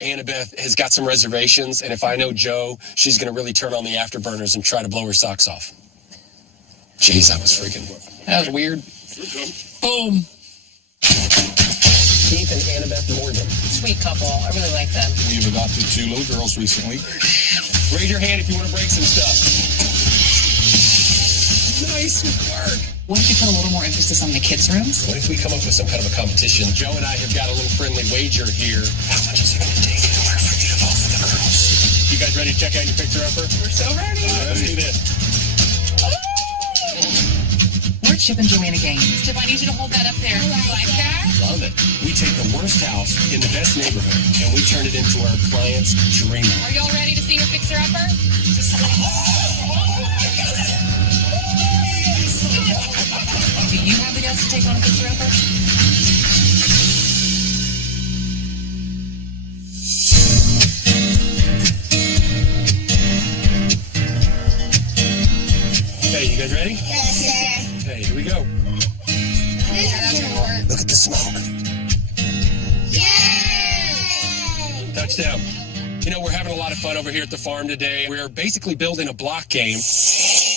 Annabeth has got some reservations, and if I know Joe, she's going to really turn on the afterburners and try to blow her socks off. Jeez, that was freaking... That was weird. Boom. Keith and Annabeth Morgan. Sweet couple. I really like them. We have adopted 2 little girls recently. Raise your hand if you want to break some stuff. Nice work. What if you put a little more emphasis on the kids' rooms? What if we come up with some kind of a competition? Joe and I have got a little friendly wager here. How much is it going to take in order for you to vote for the girls? You guys ready to check out your Fixer-Upper? We're so ready. All right, let's do this. We're Chip and Joanna Gaines. Chip, I need you to hold that up there. Like that? Love it. We take the worst house in the best neighborhood, and we turn it into our client's dream. Are y'all ready to see your Fixer-Upper? Do you have the guts to take on a Fixer-Upper? Okay, you guys ready? Yes, sir. Okay, here we go. This is gonna work. Look at the smoke. Yay! Touchdown. You know, we're having a lot of fun over here at the farm today. We're basically building a block game. I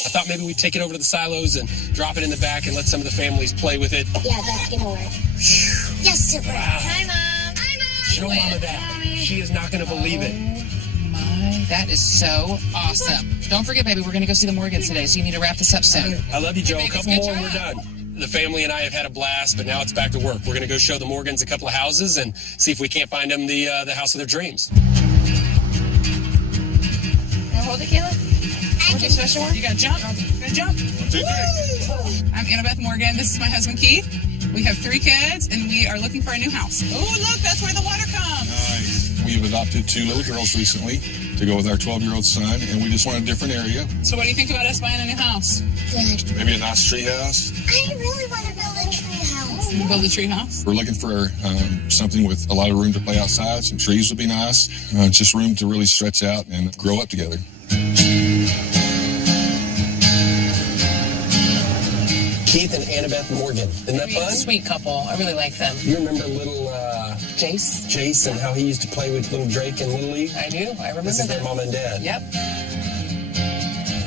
thought maybe we'd take it over to the silos and drop it in the back and let some of the families play with it. Yeah, that's gonna work. Yes, super. Wow. Hi, Mom. Hi, Mom. Show Mama that. She is not going to believe it. My, that is so awesome. Don't forget, baby, we're going to go see the Morgans today, so you need to wrap this up soon. I love you, Joe. A Baby, couple good more, job. we're done. The family and I have had a blast, but now it's back to work. We're going to go show the Morgans a couple of houses and see if we can't find them the house of their dreams. Hold it, Kayla. Okay, special one. You got to jump. Gonna jump. 1, 2, 3. I'm Annabeth Morgan. This is my husband, Keith. We have 3 kids, and we are looking for a new house. Oh, look, that's where the water comes. Nice. We have adopted 2 little girls recently to go with our 12-year-old son, and we just want a different area. So what do you think about us buying a new house? Good. Maybe a nice tree house. I really want to build a tree house. You build a tree house? We're looking for something with a lot of room to play outside. Some trees would be nice. Just room to really stretch out and grow up together. Keith and Annabeth Morgan. Isn't that fun? Sweet couple. I really like them. You remember little Jace? Jace and how he used to play with little Drake in Little League? I do. I remember This is their that. mom and dad. Yep.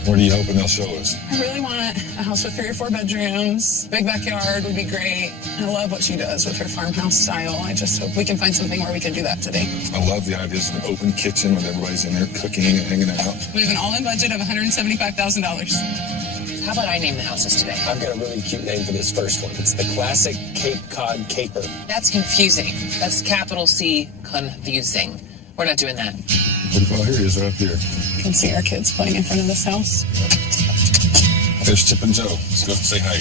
What are you hoping they'll show us? I really want a house with 3 or 4 bedrooms. Big backyard would be great. I love what she does with her farmhouse style. I just hope we can find something where we can do that today. I love the ideas of an open kitchen with everybody's in there cooking and hanging out. We have an all-in budget of $175,000. How about I name the houses today? I've got a really cute name for this first one. It's the Classic Cape Cod Caper. That's confusing. That's capital C, confusing. We're not doing that. Oh, here he is right up there. You can see our kids playing in front of this house. There's Chip and Joe. Let's go say hi.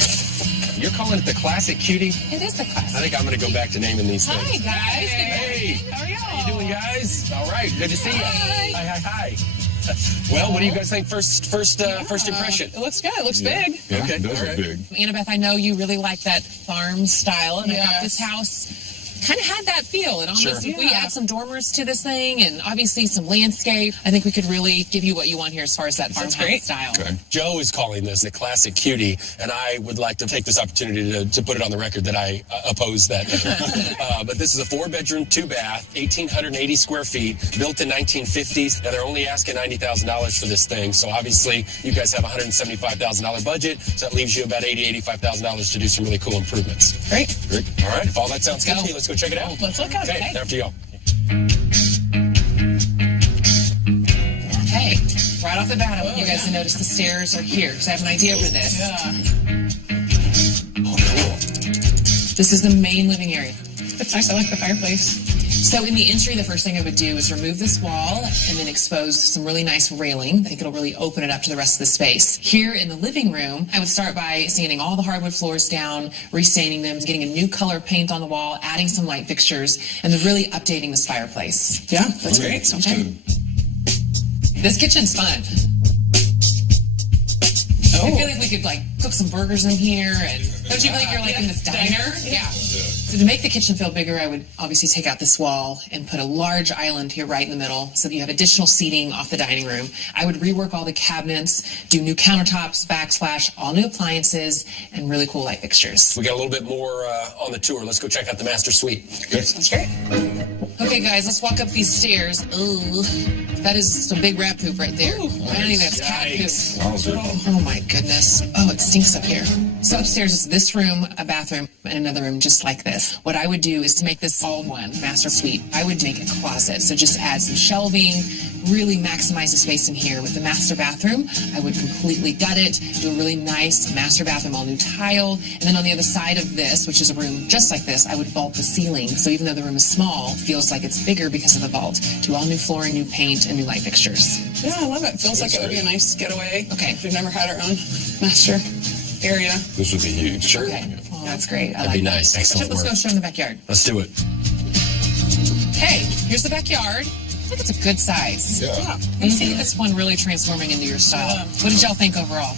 You're calling it the Classic Cutie? It is the class. I think I'm going to go back to naming these things. Hi, guys. Hey. How are y'all? How you doing, guys? All right. Good to see you. Hi. Hi. Well, what do you guys think? First impression. It looks good. It looks big. Yeah, Okay, it does all look right. big. Annabeth, I know you really like that farm style, and I thought Yes. this house kind of had that feel. It almost, Sure. if we Yeah. add some dormers to this thing and obviously some landscape, I think we could really give you what you want here as far as that farmhouse great. style. Okay. Joe is calling this the Classic Cutie, and I would like to take this opportunity to put it on the record that I oppose that. But this is a 4-bedroom, 2-bath, 1,880 square feet, built in 1950s. Now, they're only asking $90,000 for this thing, so obviously you guys have a $175,000 budget, so that leaves you about $85,000 to do some really cool improvements. Great. Great. All right, if all that sounds good Go. to you, let's go check it out. Let's look at Okay, it. after y'all. Okay, right off the bat, I want you guys to notice the stairs are here, because I have an idea for this. Yeah. Oh, cool. This is the main living area. It's nice. I like the fireplace. So in the entry, the first thing I would do is remove this wall and then expose some really nice railing. I think it'll really open it up to the rest of the space. Here in the living room, I would start by sanding all the hardwood floors down, restaining them, getting a new color paint on the wall, adding some light fixtures, and then really updating this fireplace. Yeah, that's great. Sounds good. This kitchen's fun. I feel like we could cook some burgers in here and Don't you feel like you're like in this diner? Yeah. So to make the kitchen feel bigger, I would obviously take out this wall and put a large island here right in the middle so that you have additional seating off the dining room. I would rework all the cabinets, do new countertops, backsplash, all new appliances, and really cool light fixtures. We got a little bit more on the tour. Let's go check out the master suite. That's great. Okay, guys, let's walk up these stairs. Ooh, that is some big rat poop right there. I don't think that's cat poop. Oh my goodness. Oh, it stinks up here. So upstairs is this room, a bathroom, and another room just like this. What I would do is to make this all one master suite, I would make a closet. So just add some shelving, really maximize the space in here. With the master bathroom, I would completely gut it, do a really nice master bathroom, all new tile. And then on the other side of this, which is a room just like this, I would vault the ceiling. So even though the room is small, it feels like it's bigger because of the vault. Do all new flooring, new paint, and new light fixtures. Yeah, I love it. Feels like it would be a nice getaway. Okay. We've never had our own master area. This would be huge. Sure. Okay. Oh, that's great. I That'd like be that. nice. Excellent Let's work. go show them the backyard. Let's do it. Okay, here's the backyard. I think it's a good size. Yeah. I see this one really transforming into your style. What did y'all think overall?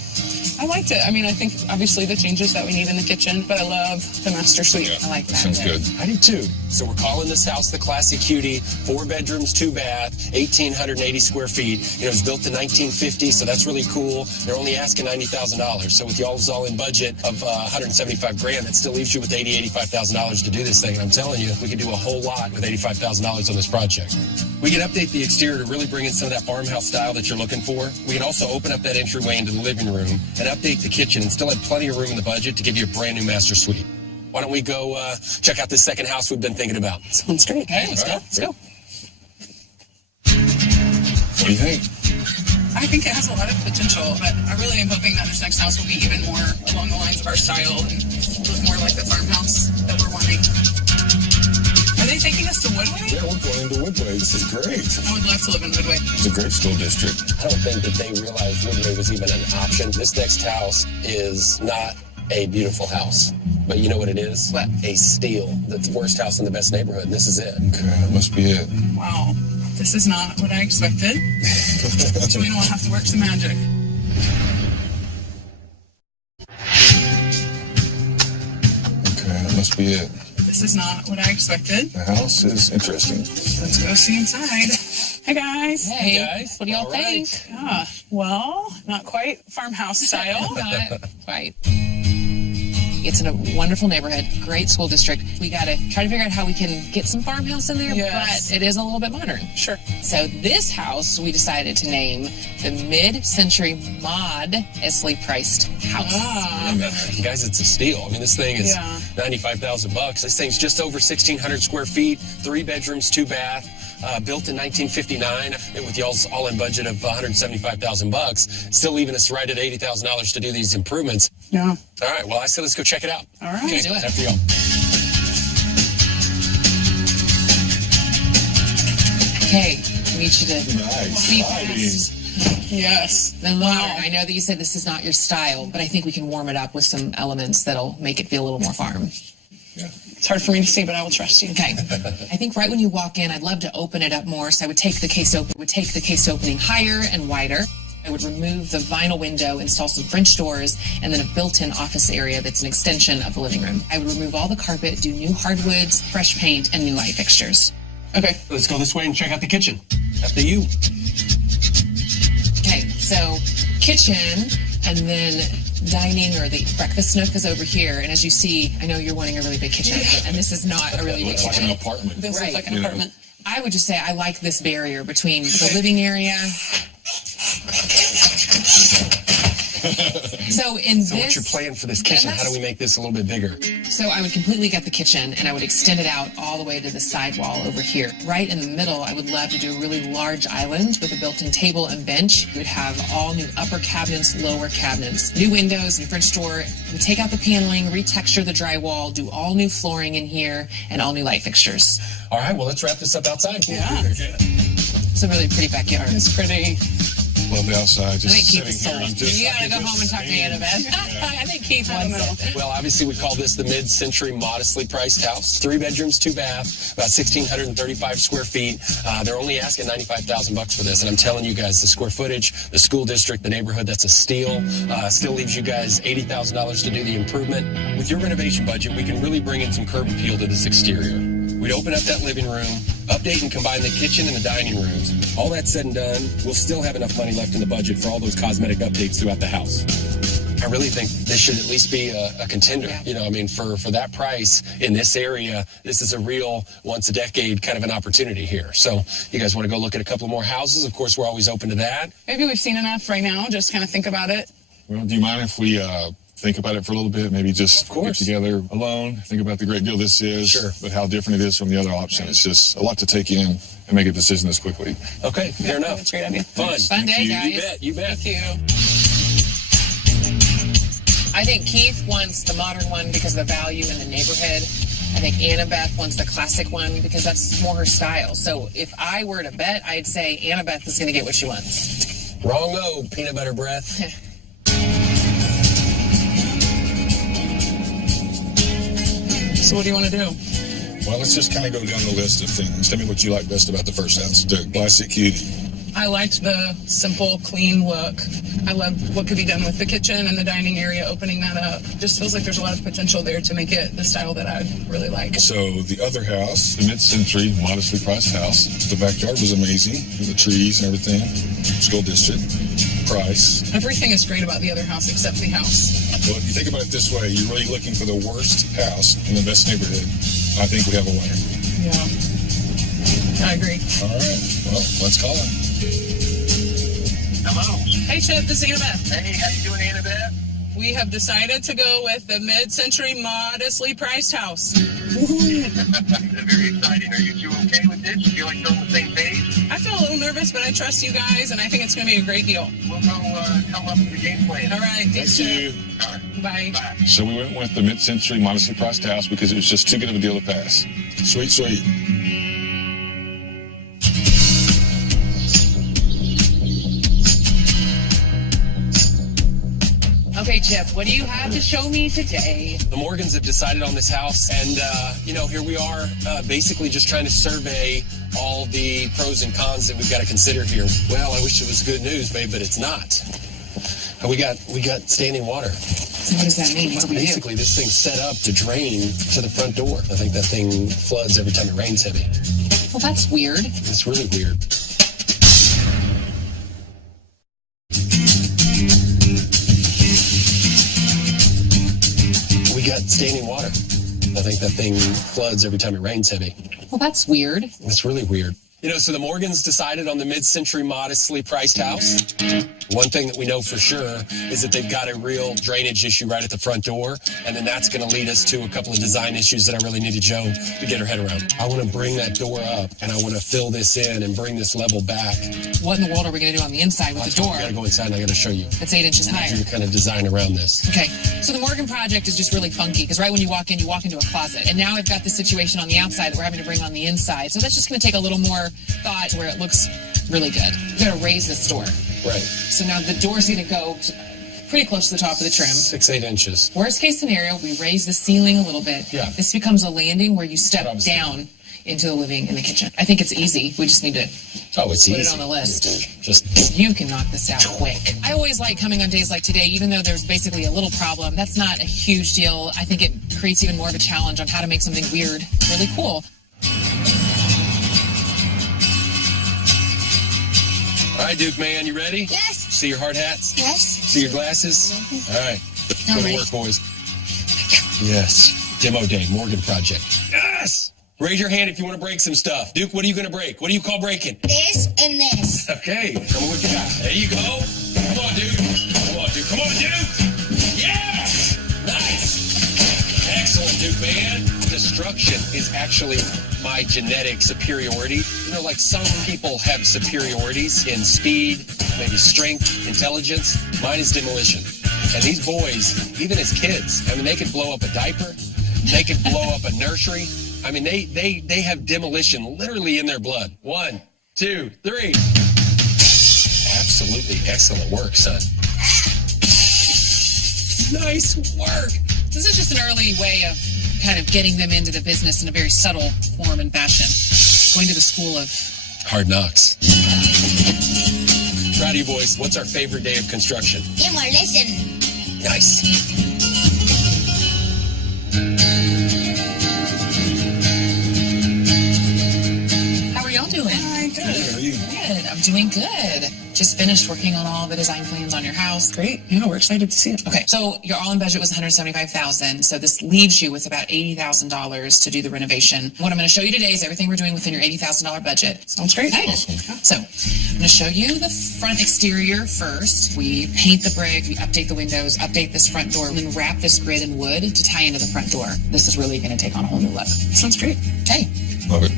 I liked it. I mean, I think obviously the changes that we need in the kitchen, but I love the master suite. I like that. Sounds good. I do too. So we're calling this house the Classy Cutie. 4 bedrooms, 2 bath, 1,880 square feet. You know, it was built in 1950, so that's really cool. They're only asking $90,000. So with y'all's all-in budget of $175 grand, that still leaves you with $85,000 to do this thing. And I'm telling you, we could do a whole lot with $85,000 on this project. We can update the exterior to really bring in some of that farmhouse style that you're looking for. We can also open up that entryway into the living room and update the kitchen and still have plenty of room in the budget to give you a brand new master suite. Why don't we go check out this second house we've been thinking about? Sounds great. Okay, let's go. Let's go. What do you think? I think it has a lot of potential, but I really am hoping that this next house will be even more along the lines of our style and look more like the farmhouse that we're wanting. Are they taking us to Woodway? Yeah, we're going into Woodway. This is great. I would love to live in Woodway. It's a great school district. I don't think that they realized Woodway was even an option. This next house is not a beautiful house, but you know what it is? What? A steal. The worst house in the best neighborhood, and this is it. Okay, that must be it. Wow. This is not what I expected. Joanna will have to work some magic. Okay, that must be it. This is not what I expected. The house is interesting. Let's go see inside. Hey guys. Hey, guys. what do y'all All think? Yeah, well, not quite farmhouse style. Not quite. It's in a wonderful neighborhood, great school district. We got to try to figure out how we can get some farmhouse in there, Yes. but it is a little bit modern. Sure. So this house we decided to name the mid-century modestly priced house. You guys, it's a steal. I mean, this thing is Yeah. $95,000. This thing's just over 1,600 square feet, 3 bedrooms, 2 bath. Built in 1959 with y'all's all-in budget of $175,000, still leaving us right at $80,000 to do these improvements. Yeah. All right, well, I say let's go check it out. All right. Okay, Let's do it. after y'all. Okay, I need you to Nice. see Lighting. past Yes. the modern. I know that you said this is not your style, but I think we can warm it up with some elements that'll make it feel a little more farm. Yeah. It's hard for me to see, but I will trust you. Okay. I think right when you walk in, I'd love to open it up more. So I would take the case opening higher and wider. I would remove the vinyl window, install some French doors, and then a built-in office area that's an extension of the living room. I would remove all the carpet, do new hardwoods, fresh paint, and new light fixtures. Okay. Let's go this way and check out the kitchen. After you. Okay, so kitchen, and then dining or the breakfast nook is over here. And as you see, I know you're wanting a really big kitchen, and this is not a really big Looks like an kitchen. apartment. This Right. is like an You know. apartment. I would just say I like this barrier between the living area. So in So what's your this, plan for this kitchen? How do we make this a little bit bigger? so I would completely gut the kitchen and I would extend it out all the way to the side wall over here. Right in the middle, I would love to do a really large island with a built-in table and bench. You would have all new upper cabinets, lower cabinets, new windows, new French door. We take out the paneling, retexture the drywall, do all new flooring in here, and all new light fixtures. All right, well, let's wrap this up outside. Yeah. It's a really pretty backyard. It's pretty. Love the outside. Just I think Keith sitting is here. sold. I'm just, You gotta go home and talk to Annabeth. Yeah. I think Keith wants it. Well, obviously, we call this the mid-century modestly priced house. 3 bedrooms, 2 bath, about 1,635 square feet. They're only asking $95,000 for this, and I'm telling you guys, the square footage, the school district, the neighborhood, that's a steal. Still leaves you guys $80,000 to do the improvement. With your renovation budget, we can really bring in some curb appeal to this exterior. We'd open up that living room, update and combine the kitchen and the dining rooms. All that said and done, we'll still have enough money left in the budget for all those cosmetic updates throughout the house. I really think this should at least be a contender. You know, I mean, for that price in this area, this is a real once a decade kind of an opportunity here. So you guys want to go look at a couple more houses? Of course, we're always open to that. Maybe we've seen enough right now. Just kind of think about it. Well, do you mind if we think about it for a little bit? Maybe just Of course. get together alone, think about the great deal this is, Sure. but how different it is from the other option. It's just a lot to take in and make a decision this quickly. Okay, fair enough. That's a great idea. Fun. Fun day, you. guys. You bet, you bet. Thank you. I think Keith wants the modern one because of the value in the neighborhood. I think Annabeth wants the classic one because that's more her style. So if I were to bet, I'd say Annabeth is going to get what she wants. Wrong-o, peanut butter breath. So what do you want to do? Well, let's just kind of go down the list of things. Tell me what you like best about the first house, the classic cutie. I liked the simple, clean look. I love what could be done with the kitchen and the dining area, opening that up. Just feels like there's a lot of potential there to make it the style that I really like. So the other house, the mid-century, modestly priced house, the backyard was amazing, the trees and everything, school district, price. Everything is great about the other house except the house. Well, if you think about it this way, you're really looking for the worst house in the best neighborhood. I think we have a winner. Yeah, I agree. All right, well, let's call it. Hello. Hey, Chip, this is Annabeth. Hey, how you doing, Annabeth? We have decided to go with the mid-century, modestly priced house. Very exciting. Are you two okay with this? You feel like you're on the same page? I feel a little nervous, but I trust you guys, and I think it's going to be a great deal. We'll go come up with the game plan. All right, thanks, Thank Chip. you. All right. Bye. Bye. So we went with the mid-century, modestly priced house because it was just too good of a deal to pass. Sweet, sweet. Okay, Chip, what do you have to show me today? The Morgans have decided on this house, and, here we are basically just trying to survey all the pros and cons that we've got to consider here. Well, I wish it was good news, babe, but it's not. We got standing water. So what does that mean? What do we do? Basically, this thing's set up to drain to the front door. I think that thing floods every time it rains heavy. Well, that's weird. It's really weird. We got standing water. I think that thing floods every time it rains heavy. Well, that's weird. It's really weird. So the Morgans decided on the mid-century modestly priced house. One thing that we know for sure is that they've got a real drainage issue right at the front door, and then that's going to lead us to a couple of design issues that I really needed Joe to get her head around. I want to bring that door up, and I want to fill this in and bring this level back. What in the world are we going to do on the inside with the door? I got to go inside, and I got to show you. That's 8 inches I higher. need you to kind of design around this. Okay, so the Morgan project is just really funky because right when you walk into a closet. And now I've got the situation on the outside that we're having to bring on the inside. So that's just going to take a little more thought to where it looks really good. We've got to raise this door. Right. So now the door's going to go pretty close to the top of the trim. 6-8 inches. Worst case scenario, we raise the ceiling a little bit. Yeah. This becomes a landing where you step Obviously. down into the living and the kitchen. I think it's easy. We just need to Oh, it's put easy. it on the list. Just You can knock this out quick. I always like coming on days like today, even though there's basically a little problem. That's not a huge deal. I think it creates even more of a challenge on how to make something weird really cool. all right, Duke man, you ready? Yes. See your hard hats? Yes. See your glasses? All right. Go to ready. work, boys. Yes. Demo day, Morgan project. Yes! Raise your hand if you want to break some stuff. Duke, what are you going to break? What do you call breaking? This and this. Okay. Come on, what you got? There you go. Come on, Duke. Come on, Duke. Come on, Duke. Yeah! Nice. Excellent, Duke, man. Destruction is actually my genetic superiority. Like some people have superiorities in speed, maybe strength, intelligence. Mine is demolition. And these boys, even as kids, they could blow up a diaper. They could blow up a nursery. They have demolition literally in their blood. 1, 2, 3. Absolutely excellent work, son. Nice work. This is just an early way of kind of getting them into the business in a very subtle form and fashion. Going to the school of hard knocks. Proud of you, boys. What's our favorite day of construction? Demolition. Nice. How are y'all doing? Hi, good. How are you? Good. I'm doing good. Just finished working on all the design plans on your house. Great. Yeah, we're excited to see it. Okay, so your all-in budget was $175,000. So this leaves you with about $80,000 to do the renovation. What I'm going to show you today is everything we're doing within your $80,000 budget. Sounds great. Okay. So I'm going to show you the front exterior first. We paint the brick, we update the windows, update this front door, and then wrap this grid in wood to tie into the front door. This is really going to take on a whole new look. Sounds great. Okay. Love it.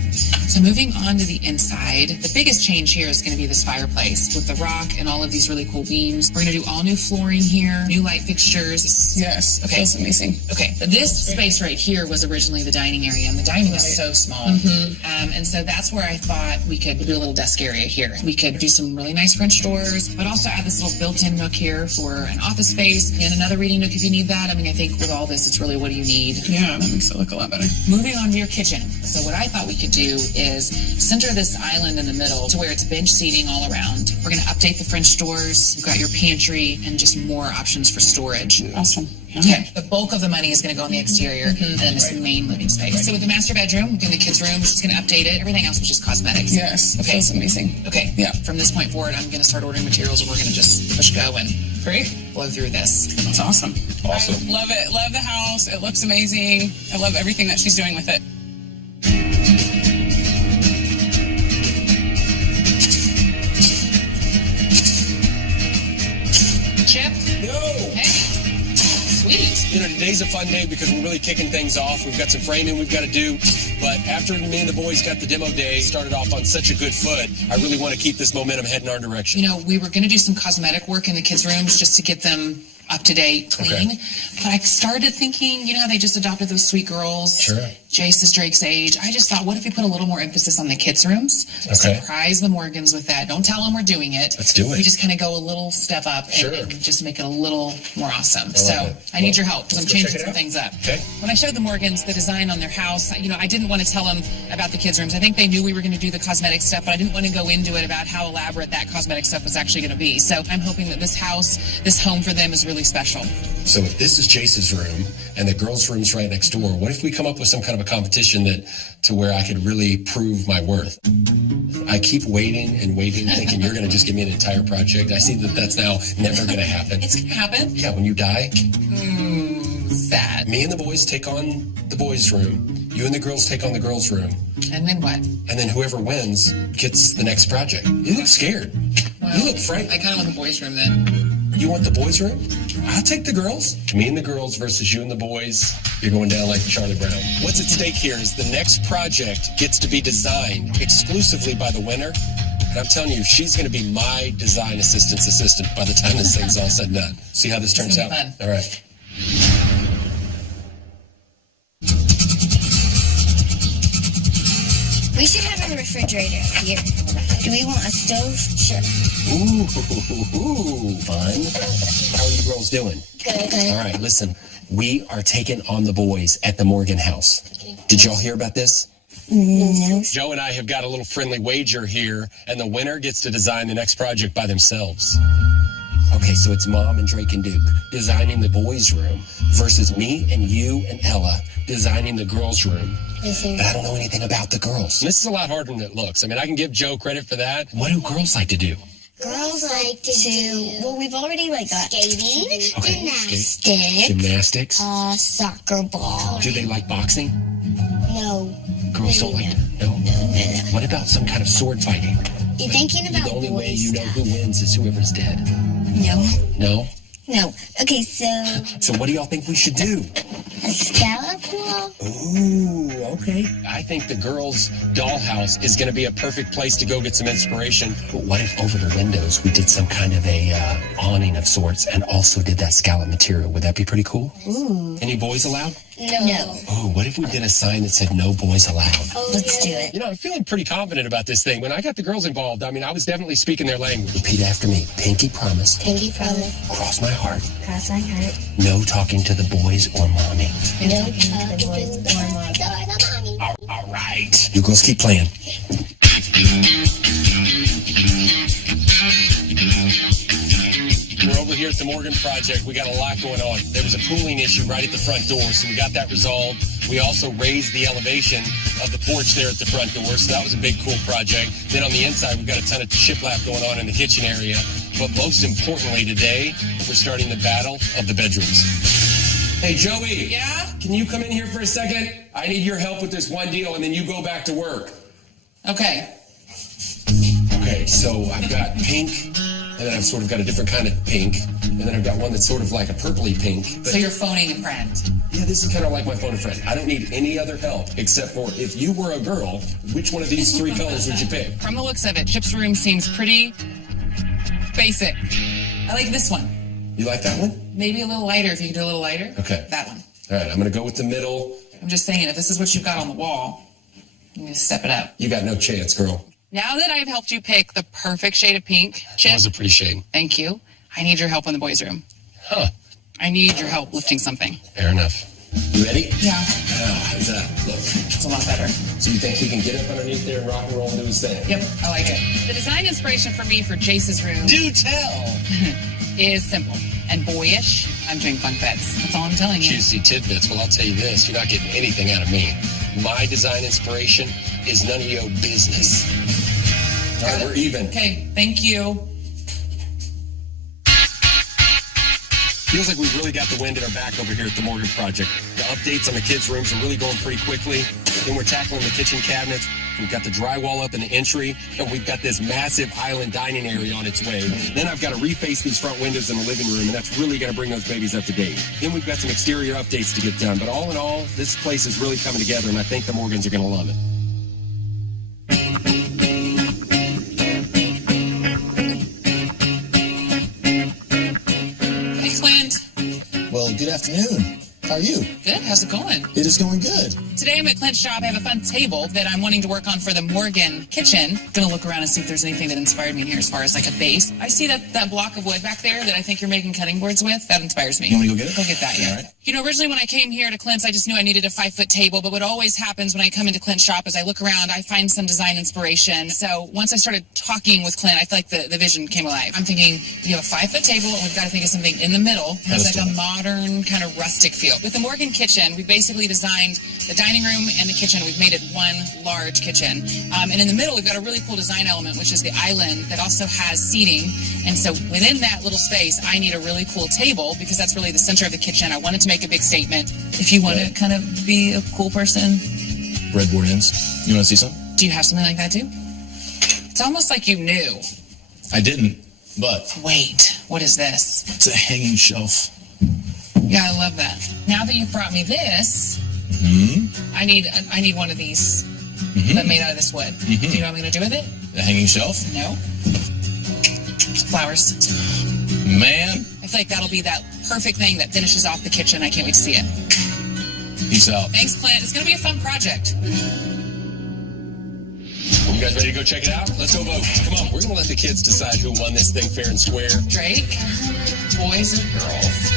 So moving on to the inside, the biggest change here is going to be this fireplace with the rock and all of these really cool beams. We're going to do all new flooring here, new light fixtures. Yes. Okay. Feels amazing. Okay, but this space right here was originally the dining area, and the dining is so small. And so that's where I thought we could do a little desk area here. We could do some really nice French doors, but also add this little built-in nook here for an office space and another reading nook if you need that. I mean, I think with all this, it's really what do you need? Yeah, that makes it look a lot better. Moving on to your kitchen. So what I thought we could do is center this island in the middle to where it's bench seating all around. We're going to update the French doors. You've got your pantry and just more options for storage. Awesome. Yeah. Okay, the bulk of the money is going to go in the exterior and then this main living space. So with the master bedroom, in the kids' room, she's going to update it. Everything else was just cosmetics. Yes. Okay. Feels amazing. Okay. Yeah. From this point forward, I'm going to start ordering materials and we're going to just push go and Great. blow through this. That's awesome. Awesome. I love it. Love the house. It looks amazing. I love everything that she's doing with it. Chip? Yo! Hey. Sweet. You know, today's a fun day because we're really kicking things off. We've got some framing we've got to do. But after me and the boys got the demo day started off on such a good foot, I really want to keep this momentum heading our direction. You know, we were going to do some cosmetic work in the kids' rooms just to get them up to date, clean. Okay. But I started thinking, you know how they just adopted those sweet girls? Sure. Jace is Drake's age. I just thought, what if we put a little more emphasis on the kids' rooms? Okay. Surprise the Morgans with that. Don't tell them we're doing it. Let's do it. We just kind of go a little step up and, Sure. and just make it a little more awesome. love So it. I need Well, your help because I'm let's go check changing it some out. things up. Okay. When I showed the Morgans the design on their house, you know, I didn't want to tell them about the kids' rooms. I think they knew we were going to do the cosmetic stuff, but I didn't want to go into it about how elaborate that cosmetic stuff was actually going to be. So I'm hoping that this house, this home for them is really special. So if this is Jace's room and the girls' room's right next door, what if we come up with some kind of a competition to where I could really prove my worth? I keep waiting and waiting, thinking you're going to just give me an entire project. I see that that's now never going to happen. It's going to happen. Yeah, when you die, Sad. me and the boys take on the boys' room. You and the girls take on the girls' room. And then what? And then whoever wins gets the next project. You look scared. You look frightened. I kind of want the boys' room then. You want the boys' room? I'll take the girls. Me and the girls versus you and the boys. You're going down like Charlie Brown. What's at stake here is the next project gets to be designed exclusively by the winner. And I'm telling you, she's going to be my design assistant by the time this thing's all said and done. See how this turns gonna out? be fun. All right. We should have a refrigerator here. Do we want a stove? Sure. Ooh, fun. How are you girls doing? Good. All right, listen. We are taking on the boys at the Morgan house. Did y'all hear about this? No. Joe and I have got a little friendly wager here, and the winner gets to design the next project by themselves. Okay, so it's Mom and Drake and Duke designing the boys' room versus me and you and Ella designing the girls' room. But I don't know anything about the girls. This is a lot harder than it looks. I mean, I can give Joe credit for that. What do girls like to do? Girls like to do, well, we've already got skating, Okay, gymnastics, Gymnastics. soccer ball. Do they like boxing? No. Girls don't like to. No. What about some kind of sword fighting? You're thinking about The only boy way you know stuff. who wins is whoever's dead. No. No? No. Okay, so So what do y'all think we should do? a scallop wall? Ooh, okay. I think the girls' dollhouse is going to be a perfect place to go get some inspiration. But what if over the windows we did some kind of a awning of sorts and also did that scallop material? Would that be pretty cool? Ooh. Any boys allowed? No. Oh, what if we did a sign that said no boys allowed? Let's do it. You know, I'm feeling pretty confident about this thing. When I got the girls involved, I mean, I was definitely speaking their language. Repeat after me. Pinky promise. Pinky promise. Cross my heart. Cross my heart. No talking to the boys or mommy. No talking to the boys or mommy. All right. You girls keep playing. We're over here at the Morgan Project. We got a lot going on. There was a pooling issue right at the front door, so we got that resolved. We also raised the elevation of the porch there at the front door, so that was a big, cool project. Then on the inside, we've got a ton of shiplap going on in the kitchen area. But most importantly today, we're starting the battle of the bedrooms. Hey, Joey. Yeah? Can you come in here for a second? I need your help with this one deal, and then you go back to work. Okay. Okay, so I've got pink, and then I've sort of got a different kind of pink, and then I've got one that's sort of like a purpley pink. But So you're phoning a friend. yeah, this is kind of like my phone a friend. I don't need any other help except for if you were a girl, which one of these three colors would you pick? From the looks of it, Chip's room seems pretty basic. I like this one. You like that one? Maybe a little lighter if you could do a little lighter. Okay. That one. All right, I'm going to go with the middle. I'm just saying, if this is what you've got on the wall, you need to step it up. You got no chance, girl. Now that I've helped you pick the perfect shade of pink, Chip, That was a pretty shade. thank you. I need your help in the boys' room. Huh. I need your help lifting something. Fair enough. You ready? Yeah, How's that? Look. it's a lot better. So you think he can get up underneath there and rock and roll and do his thing? Yep, I like it. The design inspiration for me for Jace's room Do tell. is simple and boyish. I'm doing bunk beds. That's all I'm telling you. Juicy tidbits. Well, I'll tell you this. You're not getting anything out of me. My design inspiration is none of your business. All right, we're even. Okay, thank you. Feels like we've really got the wind at our back over here at the Morgan Project. The updates on the kids' rooms are really going pretty quickly. Then we're tackling the kitchen cabinets. We've got the drywall up in the entry, and we've got this massive island dining area on its way. Then I've got to reface these front windows in the living room, and that's really going to bring those babies up to date. Then we've got some exterior updates to get done. But all in all, this place is really coming together, and I think the Morgans are going to love it. Hey, Clint. Well, good afternoon. How are you? Good, how's it going? It is going good. Today I'm at Clint's shop. I have a fun table that I'm wanting to work on for the Morgan kitchen. Gonna look around and see if there's anything that inspired me in here as far as like a base. I see that block of wood back there that I think you're making cutting boards with. That inspires me. You want to go get it? Go get that, yeah. All right. You know, originally when I came here to Clint's, I just knew I needed a 5-foot table, but what always happens when I come into Clint's shop is I look around, I find some design inspiration. So once I started talking with Clint, I feel like the vision came alive. I'm thinking, you have a 5-foot table, and we've got to think of something in the middle. It has like a modern kind of rustic feel. With the Morgan kitchen, we basically designed the dining room and the kitchen. We've made it one large kitchen. And in the middle, we've got a really cool design element, which is the island that also has seating. And so within that little space, I need a really cool table because that's really the center of the kitchen. I wanted to make a big statement. If you want to kind of be a cool person, Breadboard ends. You want to see something? do you have something like that too? It's almost like you knew. I didn't, but Wait, what is this? it's a hanging shelf. Yeah, I love that. Now that you've brought me this, I need one of these, but made out of this wood. Do you know what I'm going to do with it? A hanging shelf? No. Flowers. Man, I feel like that'll be that perfect thing that finishes off the kitchen. I can't wait to see it. peace out. Thanks, Clint. It's going to be a fun project. You guys ready to go check it out? Let's go vote. Come on, we're going to let the kids decide who won this thing fair and square. Drake, boys or girls?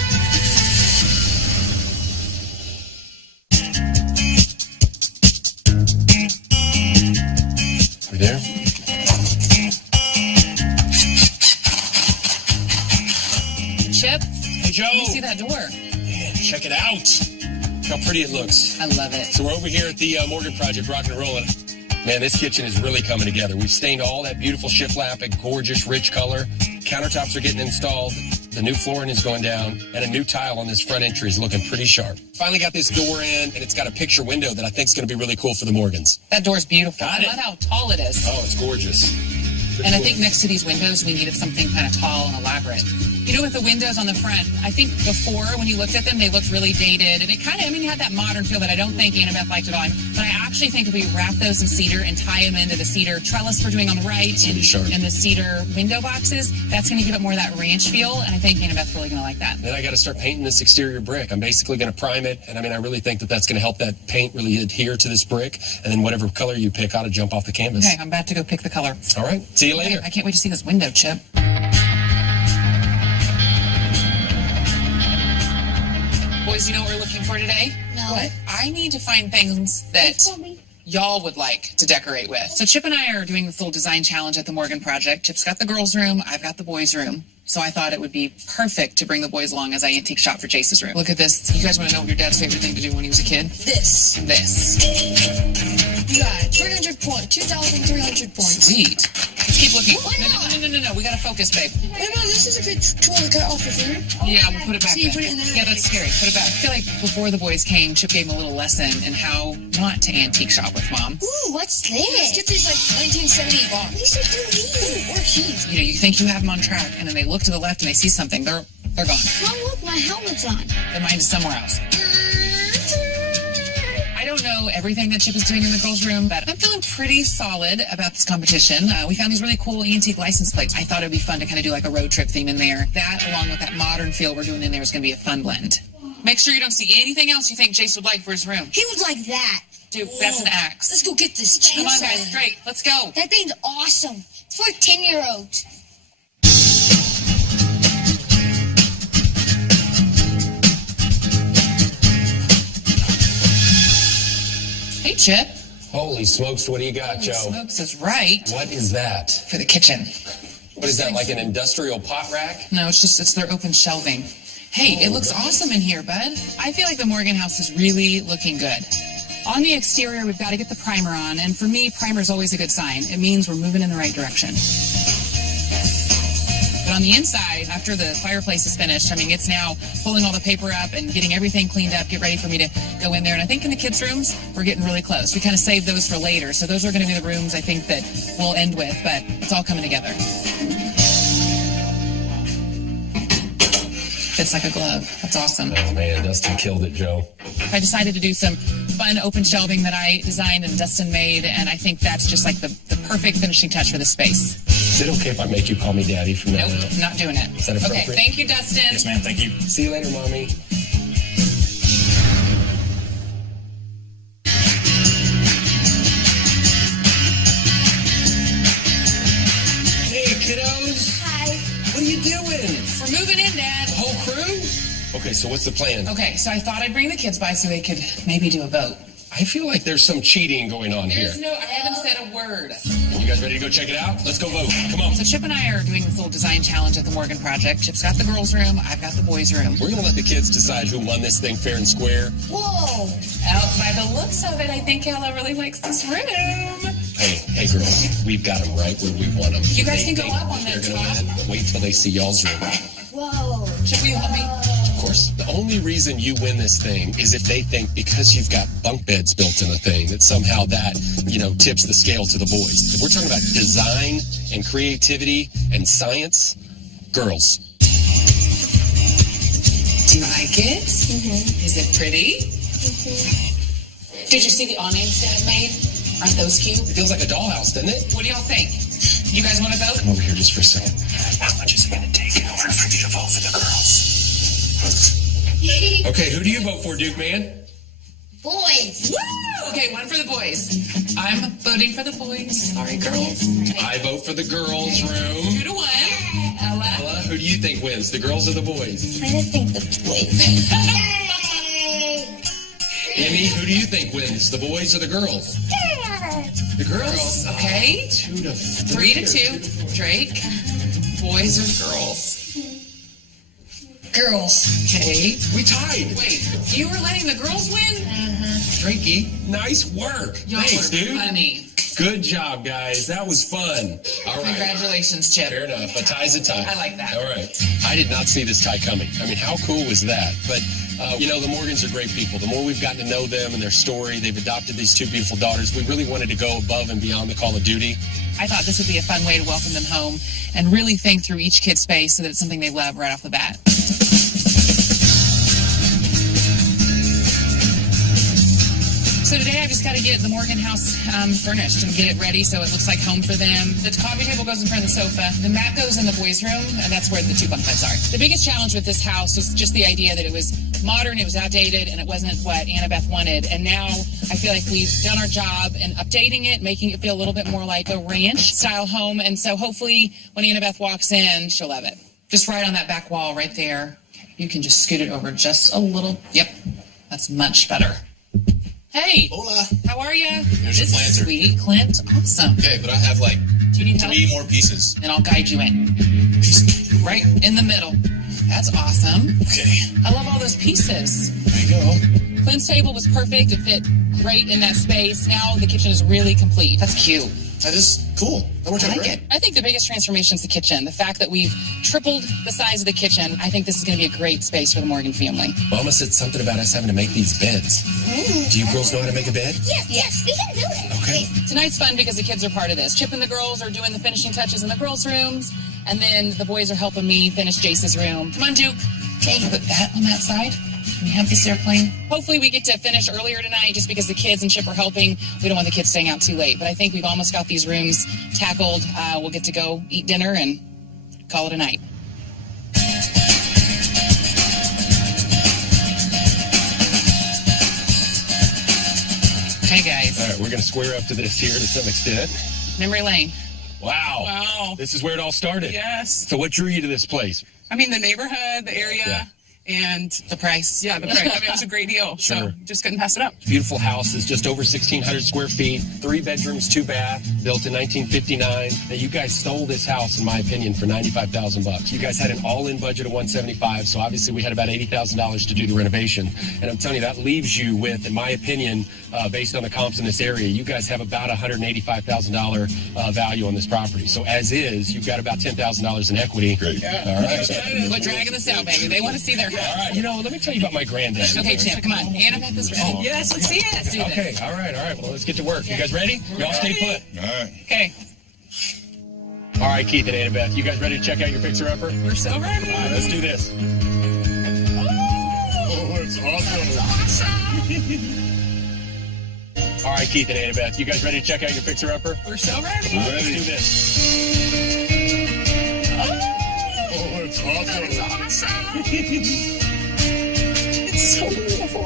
We there? Chip, Hey, Joe. you see that door? Man, check it out. Look how pretty it looks. I love it. So we're over here at the Morgan Project, rocking and rolling. Man, this kitchen is really coming together. We've stained all that beautiful shiplap a gorgeous, rich color. Countertops are getting installed. The new flooring is going down, and a new tile on this front entry is looking pretty sharp. Finally got this door in, and it's got a picture window that I think is going to be really cool for the Morgans. That door's beautiful. Got I it. love how tall it is. Oh, it's gorgeous. And I think next to these windows, we needed something kind of tall and elaborate. You know, with the windows on the front, I think before, when you looked at them, they looked really dated. And it kind of, it had that modern feel that I don't think Annabeth liked at all. But I actually think if we wrap those in cedar and tie them into the cedar trellis we're doing on the right and the cedar window boxes, that's going to give it more of that ranch feel. And I think Annabeth's really going to like that. Then I got to start painting this exterior brick. I'm basically going to prime it. And I really think that that's going to help that paint really adhere to this brick. And then whatever color you pick ought to jump off the canvas. Okay, I'm about to go pick the color. All right. See you later. I can't wait to see this window, Chip. Boys, you know what we're looking for today? No. What? I need to find things that y'all would like to decorate with. So Chip and I are doing this little design challenge at the Morgan Project. Chip's got the girls' room. I've got the boys' room. So I thought it would be perfect to bring the boys along as I antique shop for Jace's room. Look at this. You guys want to know what your dad's favorite thing to do when he was a kid? This. You got 300 points. 2,300 points. Sweet. Let's keep looking. Why not? No. We got to focus, babe. Wait, no, this is a good tool to cut off your finger. Yeah, we'll put it back. So you then. put it in there? Yeah, that's scary. Put it back. I feel like before the boys came, Chip gave them a little lesson in how not to antique shop with Mom. Ooh, what's this? Let's get these like 1970 bombs. We should do these. Or keys. You know, you think you have them on track, and then they look to the left and they see something. They're gone. Mom, look, my helmet's on. Their mind is somewhere else. I don't know everything that Chip is doing in the girls' room, but I'm feeling pretty solid about this competition. We found these really cool antique license plates. I thought it would be fun to kind of do like a road trip theme in there. That, along with that modern feel we're doing in there, is going to be a fun blend. Make sure you don't see anything else you think Jace would like for his room. He would like that. Dude, that's an axe. Let's go get this chainsaw. Come on, guys, straight. Let's go. That thing's awesome. It's for 10-year-olds. Hey, Chip. Holy smokes, what do you got, Joe? Smokes is right What is that? for the kitchen. What is that, like an industrial pot rack? No, it's their open shelving. Hey, it looks awesome in here, bud. I feel like the Morgan house is really looking good. On the exterior, we've got to get the primer on, and for me, primer is always a good sign. It means we're moving in the right direction. But on the inside, after the fireplace is finished, it's now pulling all the paper up and getting everything cleaned up, get ready for me to go in there. And I think in the kids' rooms, we're getting really close. We kind of saved those for later. So those are going to be the rooms I think that we'll end with, but it's all coming together. Fits like a glove. That's awesome. Oh, man, Dustin killed it, Joe. I decided to do some fun open shelving that I designed and Dustin made, and I think that's just like the perfect finishing touch for the space. Is it okay if I make you call me Daddy from now Nope, on? not doing it. Is that appropriate? Okay, thank you, Dustin. Yes, ma'am. Thank you. See you later, Mommy. Hey, kiddos. Hi. What are you doing? We're moving in, Dad. The whole crew? Okay, so what's the plan? Okay, so I thought I'd bring the kids by so they could maybe do a vote. I feel like there's some cheating going on here. I haven't said a word. You guys ready to go check it out? Let's go vote. Come on. So Chip and I are doing this little design challenge at the Morgan Project. Chip's got the girls' room, I've got the boys' room. We're going to let the kids decide who won this thing fair and square. Whoa. By the looks of it, I think Ella really likes this room. Hey, girls, we've got them right where we want them. You guys can go up on that They're going top. to win, but wait till they see y'all's room. Whoa. Chip, will you help me? Of course, the only reason you win this thing is if they think because you've got bunk beds built in the thing that somehow that, tips the scale to the boys. If we're talking about design and creativity and science, girls. Do you like it? Mm-hmm. Is it pretty? Mm-hmm. Did you see the awnings Dad made? Aren't those cute? It feels like a dollhouse, doesn't it? What do y'all think? You guys want to vote? Come over here just for a second. How much is it going to take in order for you to vote for the girls? Okay, who do you vote for, Duke man? Boys. Woo! Okay, one for the boys. I'm voting for the boys. Sorry, girls. I vote for the girls' room. 2-1. Ella. Ella, who do you think wins, the girls or the boys? I think the boys. Emmy, who do you think wins, the boys or the girls? The girls. Okay. 3 to 3-2. Drake. Boys or girls? Girls. Okay. We tied. Wait, you were letting the girls win? Drakey, nice work. Y'all Thanks, are dude. funny. Good job, guys. That was fun. All right. Congratulations, Chip. Fair enough. A tie's a tie. I like that. All right. I did not see this tie coming. I mean, how cool was that? But, the Morgans are great people. The more we've gotten to know them and their story, they've adopted these two beautiful daughters. We really wanted to go above and beyond the call of duty. I thought this would be a fun way to welcome them home and really think through each kid's space so that it's something they love right off the bat. So today I just got to get the Morgan house furnished and get it ready so it looks like home for them. The coffee table goes in front of the sofa. The mat goes in the boys' room, and that's where the two bunk beds are. The biggest challenge with this house was just the idea that it was modern, it was outdated, and it wasn't what Annabeth wanted. And now I feel like we've done our job in updating it, making it feel a little bit more like a ranch-style home. And so hopefully when Annabeth walks in, she'll love it. Just right on that back wall right there. You can just scoot it over just a little. Yep, that's much better. Hey. Hola. How are you? Here's your This is planter. sweet, Clint. Awesome. Okay, but I have Do you need help? 3 more pieces. Then I'll guide you in. Right in the middle. That's awesome. Okay. I love all those pieces. There you go. Clint's table was perfect. It fit great in that space. Now the kitchen is really complete. That's cute. That is cool. That worked I out like great. it. I think the biggest transformation is the kitchen. The fact that we've tripled the size of the kitchen. I think this is going to be a great space for the Morgan family. Mama said something about us having to make these beds. Do you girls know how to make a bed? Yes, we can do it. Okay. Tonight's fun because the kids are part of this. Chip and the girls are doing the finishing touches in the girls' rooms, and then the boys are helping me finish Jace's room. Come on, Duke. Okay, put that on that side. Can we have this airplane? Hopefully we get to finish earlier tonight just because the kids and Chip are helping. We don't want the kids staying out too late, but I think we've almost got these rooms tackled. We'll get to go eat dinner and call it a night. Okay, guys. All right, we're going to square up to this here to some extent. Memory lane. Wow. Wow. This is where it all started. Yes. So what drew you to this place? I mean, the neighborhood, the area, Yeah. and The price. yeah, the price. I mean, it was a great deal. Sure. So just couldn't pass it up. Beautiful house is just over 1,600 square feet, 3 bedrooms, 2 bath, built in 1959. Now, you guys stole this house, in my opinion, for $95,000. You guys had an all-in budget of $175,000, so obviously we had about $80,000 to do the renovation. And I'm telling you, that leaves you with, in my opinion, based on the comps in this area, you guys have about $185,000 value on this property. So as is, you've got about $10,000 in equity. Great. All right. We're dragging this out, baby. They want to see their house. All right. You know, let me tell you about my granddad. Okay, Chip, come on. Annabeth is ready. Yes, let's see it. Let's do this. Okay, all right. Well, let's get to work. You guys ready? Y'all stay put. All right. Okay, All right, Keith and Annabeth, you guys ready to check out your fixer-upper? we're so ready. All right, let's do this. Oh, it's awesome. All right, Keith and Annabeth, you guys ready to check out your fixer-upper? We're so ready. Let's do this. Oh, it's awesome. It's so beautiful.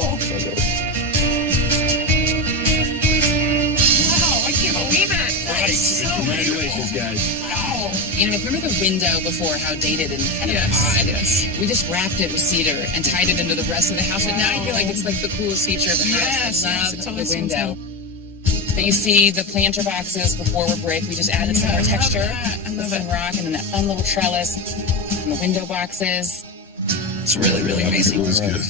Wow, I can't believe it. Congratulations, guys. Wow. Remember the window before, how dated and kind of Yes, odd? yes. We just wrapped it with cedar and tied it into the rest of the house, but now I feel like it's like the coolest feature of the house. Yes, I yes, love it totally the seems window. But you see the planter boxes before were brick. We just added some Yeah, more I love texture that. I with love some it. rock, and then that fun little trellis and the window boxes. It's really, really amazing. It was good.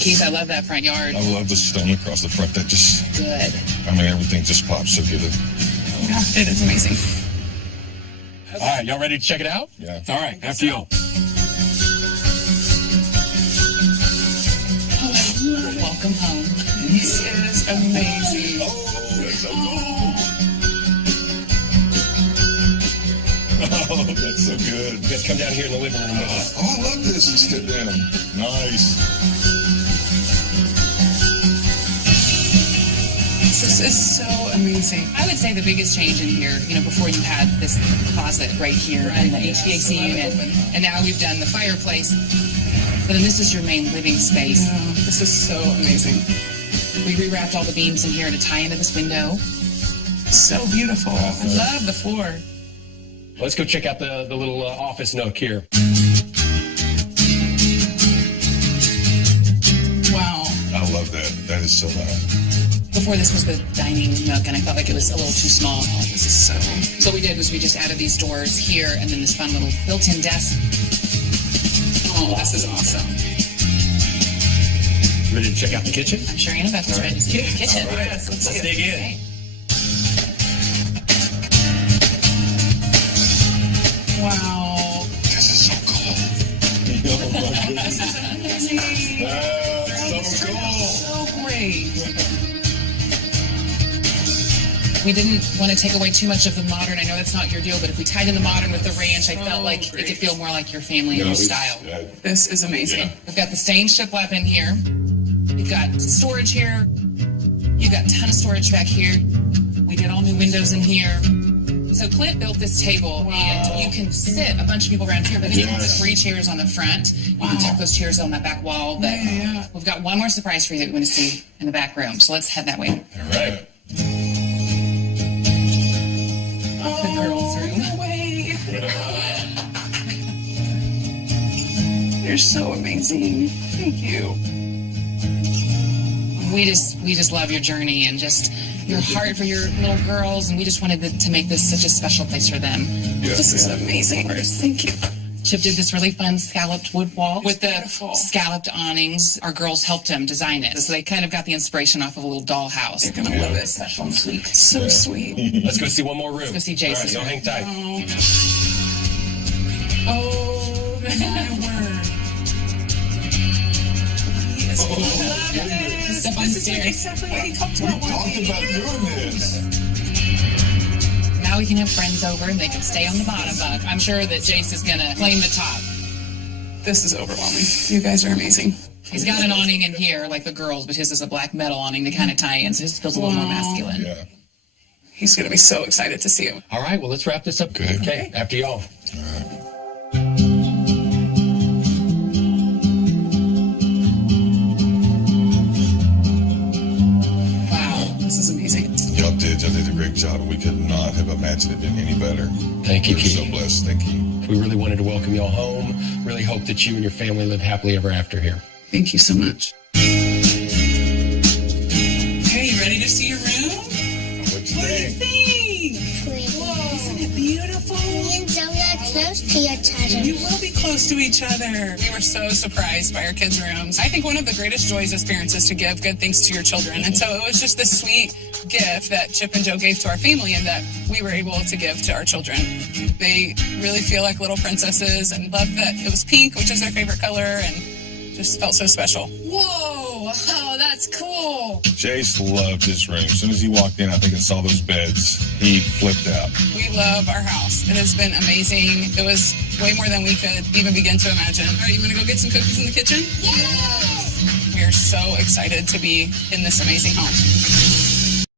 Keith, I love that front yard. I love the stone across the front. That just, Good. I mean, everything just pops so good. Yeah, it is amazing. All right, y'all ready to check it out? Yeah. All right, after you. Welcome home. This is amazing. Oh, that's so cool. Oh, that's so good. You guys come down here in the living room with us. Oh, I love this. And sit down. Nice. This is so amazing. I would say the biggest change in here, before you had this closet right here and the HVAC unit, and now we've done the fireplace, but then this is your main living space. Oh, this is so amazing. We rewrapped all the beams in here to tie into this window. So beautiful. I love the floor. Let's go check out the little office nook here. Wow. I love that. That is so nice. Before this was the dining nook, and I felt like it was a little too small. This is so. So what we did was we just added these doors here, and then this fun little built-in desk. Oh, this is awesome. Ready to check out the kitchen? I'm sure Annabeth is ready to see the kitchen. Yes, let's see it. Dig in. We didn't want to take away too much of the modern. I know that's not your deal, but if we tied in the modern with the ranch, I felt like it could feel more like your family and your style. This is amazing. We've got the stained shiplap in here. You've got storage here. You've got a ton of storage back here. We did all new windows in here. So Clint built this table, and you can sit a bunch of people around here, but then you can put 3 chairs on the front. You can tuck those chairs on that back wall. But we've got one more surprise for you that we're going to see in the back room. So let's head that way. All right. The girls' room. No way. You're so amazing. Thank you. We just love your journey and just your heart for your little girls, and we just wanted to make this such a special place for them. This is amazing. Thank you. Chip did this really fun scalloped wood wall with the scalloped awnings. Our girls helped him design it, so they kind of got the inspiration off of a little dollhouse. You're gonna love it. Special and sweet. So sweet. Let's go see one more room. Let's go see Jason's All right, y'all hang tight. Oh my word. Step on the stairs. Exactly what he talked about. Talked about doing this. Now we can have friends over and they can stay on the bottom bunk. I'm sure that Jace is gonna claim the top. This is overwhelming. You guys are amazing. He's got an awning in here like the girls, but his is a black metal awning to kind of tie in, so his feels a little more masculine. Yeah. He's gonna be so excited to see him. All right, well, let's wrap this up. Good. Okay, after y'all. Wow, this is amazing. Y'all did a great job, and we could not have imagined it being any better. Thank you, We're Keith. so blessed. Thank you. We really wanted to welcome y'all home. Really hope that you and your family live happily ever after here. Thank you so much. Okay, you ready to see your room? What you What do you think? think? Whoa, isn't it beautiful? Me and Zoe are close to each other. You will be close to each other. We were so surprised by our kids' rooms. I think one of the greatest joys as parents is to give good things to your children. And so it was just this sweet gift that Chip and Joe gave to our family and that we were able to give to our children. They really feel like little princesses and love that it was pink, which is their favorite color, and just felt so special. Whoa! Oh, that's cool. Jace loved his room. As soon as he walked in, I think I saw those beds. He flipped out. We love our house. It has been amazing. It was way more than we could even begin to imagine. All right, you want to go get some cookies in the kitchen? Yes! We are so excited to be in this amazing home.